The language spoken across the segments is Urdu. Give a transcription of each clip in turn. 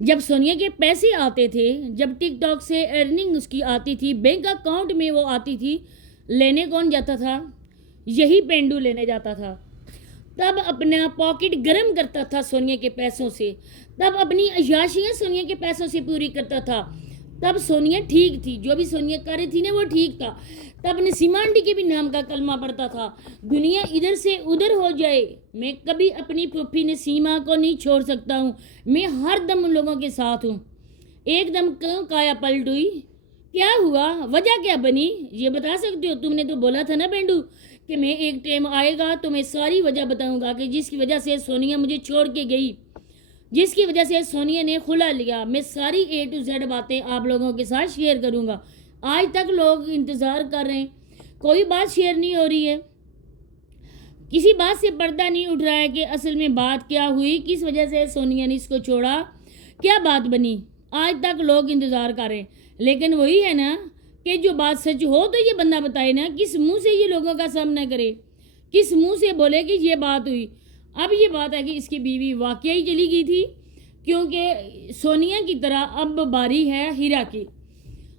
جب سونیا کے پیسے آتے تھے، جب ٹک ٹاک سے ارننگ اس کی آتی تھی، بینک اکاؤنٹ میں وہ آتی تھی، لینے کون جاتا تھا؟ یہی پینڈو لینے جاتا تھا۔ تب اپنا پاکٹ گرم کرتا تھا سونیا کے پیسوں سے، تب اپنی عیاشیاں سونیا کے پیسوں سے پوری کرتا تھا۔ تب سونیا ٹھیک تھی، جو بھی سونیا کر رہی تھی نا وہ ٹھیک تھا۔ تب نسیمہ آنٹی کے بھی نام کا کلمہ پڑتا تھا، دنیا ادھر سے ادھر ہو جائے میں کبھی اپنی پھوپھی نسیمہ کو نہیں چھوڑ سکتا ہوں، میں ہر دم ان لوگوں کے ساتھ ہوں۔ ایک دم کیوں کایا پلٹ ہوئی؟ کیا ہوا؟ وجہ کیا بنی؟ یہ بتا سکتے ہو؟ تم نے تو بولا تھا نا پینڈو کہ میں ایک ٹائم آئے گا تو میں ساری وجہ بتاؤں گا کہ جس کی وجہ سے سونیا مجھے چھوڑ کے گئی، جس کی وجہ سے سونیا نے خلا لیا۔ میں ساری A to Z باتیں آپ لوگوں کے ساتھ شیئر کروں گا۔ آج تک لوگ انتظار کر رہے ہیں، کوئی بات شیئر نہیں ہو رہی ہے، کسی بات سے پردہ نہیں اٹھ رہا ہے کہ اصل میں بات کیا ہوئی، کس وجہ سے سونیا نے اس کو چھوڑا، کیا بات بنی۔ آج تک لوگ انتظار کر رہے ہیں، لیکن وہی ہے نا کہ جو بات سچ ہو تو یہ بندہ بتائے نا، کس منہ سے یہ لوگوں کا سامنا کرے، کس منہ سے بولے کہ یہ بات ہوئی۔ اب یہ بات ہے کہ اس کی بیوی واقعی چلی گئی تھی، کیونکہ سونیا کی طرح اب باری ہے ہیرا کی،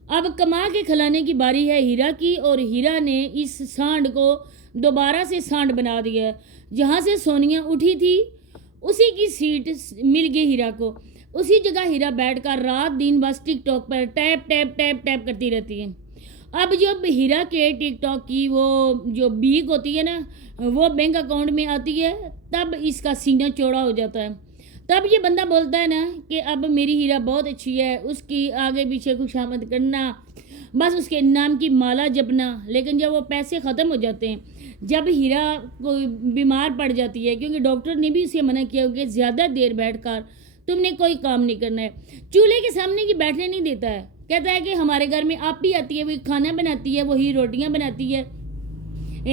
اب کما کے کھلانے کی باری ہے ہیرا کی، اور ہیرا نے اس سانڈ کو دوبارہ سے سانڈ بنا دیا ہے۔ جہاں سے سونیا اٹھی تھی اسی کی سیٹ مل گئی ہیرا کو، اسی جگہ ہیرا بیٹھ کر رات دن بس ٹک ٹاک پر ٹیپ ٹیپ ٹیپ ٹیپ کرتی رہتی ہے۔ اب جب ہیرا کے ٹک ٹاک کی وہ جو بیک ہوتی ہے نا وہ بینک اکاؤنٹ میں آتی ہے، تب اس کا سینہ چوڑا ہو جاتا ہے۔ تب یہ بندہ بولتا ہے نا کہ اب میری ہیرا بہت اچھی ہے، اس کی آگے پیچھے خوشامد کرنا، بس اس کے نام کی مالا جپنا۔ لیکن جب وہ پیسے ختم ہو جاتے ہیں، جب ہیرا کوئی بیمار پڑ جاتی ہے، کیونکہ ڈاکٹر نے بھی اسے منع کیا کہ زیادہ دیر بیٹھ کر تم نے کوئی کام نہیں کرنا ہے، چولہے کے سامنے کی بیٹھنے نہیں دیتا ہے، کہتا ہے کہ ہمارے گھر میں آپ بھی آتی ہے، وہی کھانا بناتی ہے، وہی روٹیاں بناتی ہے،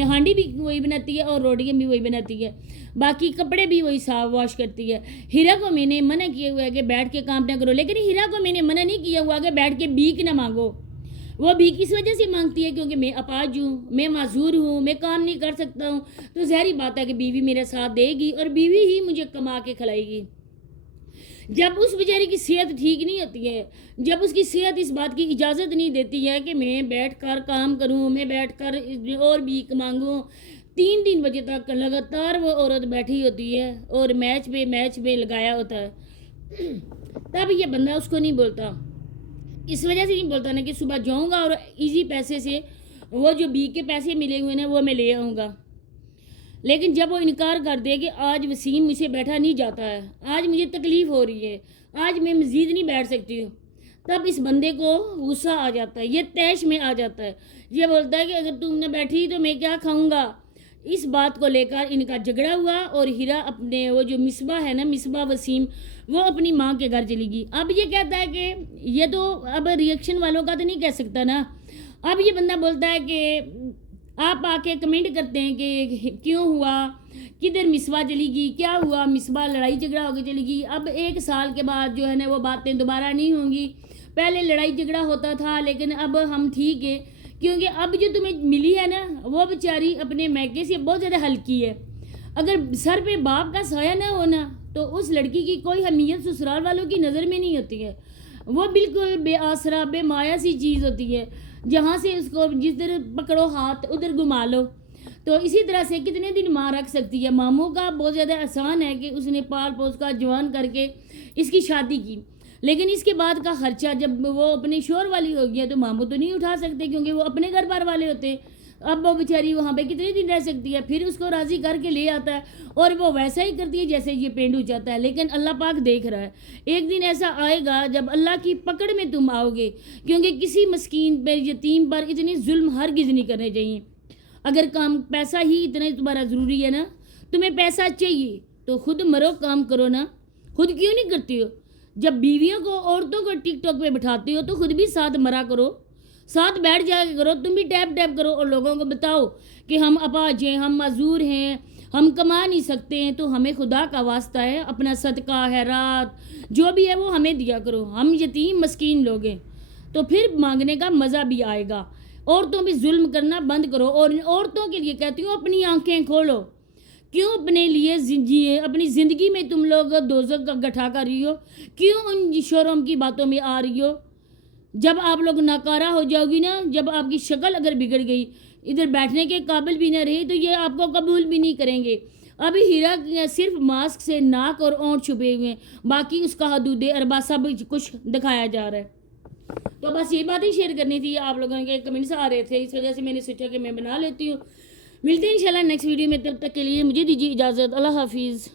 ہانڈی بھی وہی بناتی ہے اور روٹیاں بھی وہی بناتی ہے، باقی کپڑے بھی وہی صاف واش کرتی ہے۔ ہیرا کو میں نے منع کیا ہوا ہے کہ بیٹھ کے کام نہ کرو، لیکن ہیرا کو میں نے منع نہیں کیا ہوا کہ بیٹھ کے بھیک نہ مانگو۔ وہ بھیک اس وجہ سے مانگتی ہے کیونکہ میں اپاہج ہوں، میں معذور ہوں، میں کام نہیں کر سکتا ہوں، تو ظاہری بات ہے کہ بیوی میرے ساتھ دے گی اور بیوی ہی مجھے کما کے کھلائے گی۔ جب اس بیچاری کی صحت ٹھیک نہیں ہوتی ہے، جب اس کی صحت اس بات کی اجازت نہیں دیتی ہے کہ میں بیٹھ کر کام کروں، میں بیٹھ کر اور بھیک مانگوں، 3 بجے تک لگاتار وہ عورت بیٹھی ہوتی ہے اور میچ پہ لگایا ہوتا ہے، تب یہ بندہ اس کو نہیں بولتا، اس وجہ سے نہیں بولتا نا کہ صبح جاؤں گا اور ایزی پیسے سے وہ جو بھیک کے پیسے ملے ہوئے نا وہ میں لے آؤں گا۔ لیکن جب وہ انکار کر دے کہ آج وسیم مجھ سے بیٹھا نہیں جاتا ہے، آج مجھے تکلیف ہو رہی ہے، آج میں مزید نہیں بیٹھ سکتی ہوں، تب اس بندے کو غصہ آ جاتا ہے، یہ طیش میں آ جاتا ہے، یہ بولتا ہے کہ اگر تم نہ بیٹھی تو میں کیا کھاؤں گا۔ اس بات کو لے کر ان کا جھگڑا ہوا اور ہیرا اپنے وہ جو مصباح ہے نا، مصباح وسیم، وہ اپنی ماں کے گھر چلی گئی۔ اب یہ کہتا ہے کہ یہ تو اب ریئیکشن والوں کا تو نہیں کہہ سکتا نا، اب یہ بندہ بولتا ہے کہ آپ آ کے کمنٹ کرتے ہیں کہ کیوں ہوا، کدھر مصباح چلی گئی، کیا ہوا، مصباح لڑائی جھگڑا ہو کے چلی گئی۔ اب 1 سال کے بعد جو ہے نا وہ باتیں دوبارہ نہیں ہوں گی، پہلے لڑائی جھگڑا ہوتا تھا لیکن اب ہم ٹھیک ہے، کیونکہ اب جو تمہیں ملی ہے نا وہ بیچاری اپنے میکے سے بہت زیادہ ہلکی ہے۔ اگر سر پہ باپ کا سایہ نہ ہونا تو اس لڑکی کی کوئی اہمیت سسرال والوں کی نظر میں نہیں ہوتی ہے، وہ بالکل بے آسرا بے مایا سی چیز ہوتی ہے، جہاں سے اس کو جدھر پکڑو ہاتھ ادھر گھما لو۔ تو اسی طرح سے کتنے دن ماں رکھ سکتی ہے۔ ماموں کا بہت زیادہ آسان ہے کہ اس نے پال پوس کا جوان کر کے اس کی شادی کی، لیکن اس کے بعد کا خرچہ جب وہ اپنے شوہر والی ہو گیا تو ماموں تو نہیں اٹھا سکتے کیونکہ وہ اپنے گھر بار والے ہوتے۔ اب وہ بیچاری وہاں پہ کتنے دن رہ سکتی ہے، پھر اس کو راضی کر کے لے آتا ہے اور وہ ویسا ہی کرتی ہے جیسے یہ پینڈو چاہتا ہے، لیکن اللہ پاک دیکھ رہا ہے۔ ایک دن ایسا آئے گا جب اللہ کی پکڑ میں تم آؤ گے، کیونکہ کسی مسکین پر یتیم پر اتنی ظلم ہرگز نہیں کرنے چاہیے۔ اگر پیسہ ہی اتنا تمہارا ضروری ہے نا، تمہیں پیسہ چاہیے تو خود مرو، کام کرو نا، خود کیوں نہیں کرتی ہو؟ جب بیویوں کو عورتوں کو ٹک ٹاک پہ بٹھاتے ہو تو خود بھی ساتھ مرا کرو، ساتھ بیٹھ جا کے کرو، تم بھی ٹیپ ٹیپ کرو اور لوگوں کو بتاؤ کہ ہم اپاہج ہیں، ہم معذور ہیں، ہم کما نہیں سکتے ہیں، تو ہمیں خدا کا واسطہ ہے اپنا صدقہ خیرات جو بھی ہے وہ ہمیں دیا کرو، ہم یتیم مسکین لوگ ہیں، تو پھر مانگنے کا مزہ بھی آئے گا۔ عورتوں بھی ظلم کرنا بند کرو، اور عورتوں کے لیے کہتی ہوں اپنی آنکھیں کھولو کیوں اپنے لیے جیے؟ اپنی زندگی میں تم لوگ دوزخ کا گٹھا کر رہی ہو، کیوں ان شوروں کی باتوں میں آ رہی ہو؟ جب آپ لوگ ناکارہ ہو جاؤ گی نا، جب آپ کی شکل اگر بگڑ گئی، ادھر بیٹھنے کے قابل بھی نہ رہی، تو یہ آپ کو قبول بھی نہیں کریں گے۔ ابھی ہیرا صرف ماسک سے ناک اور اونٹ چھپے ہوئے ہیں، باقی اس کا حدود اربا سب کچھ دکھایا جا رہا ہے۔ تو بس یہ باتیں شیئر کرنی تھی، آپ لوگوں کے کمنٹس آ رہے تھے، اس وجہ سے میں نے سوچا کہ میں بنا لیتی ہوں۔ ملتے ہیں انشاءاللہ نیکسٹ ویڈیو میں، تب تک کے لیے مجھے دیجیے اجازت، اللہ حافظ۔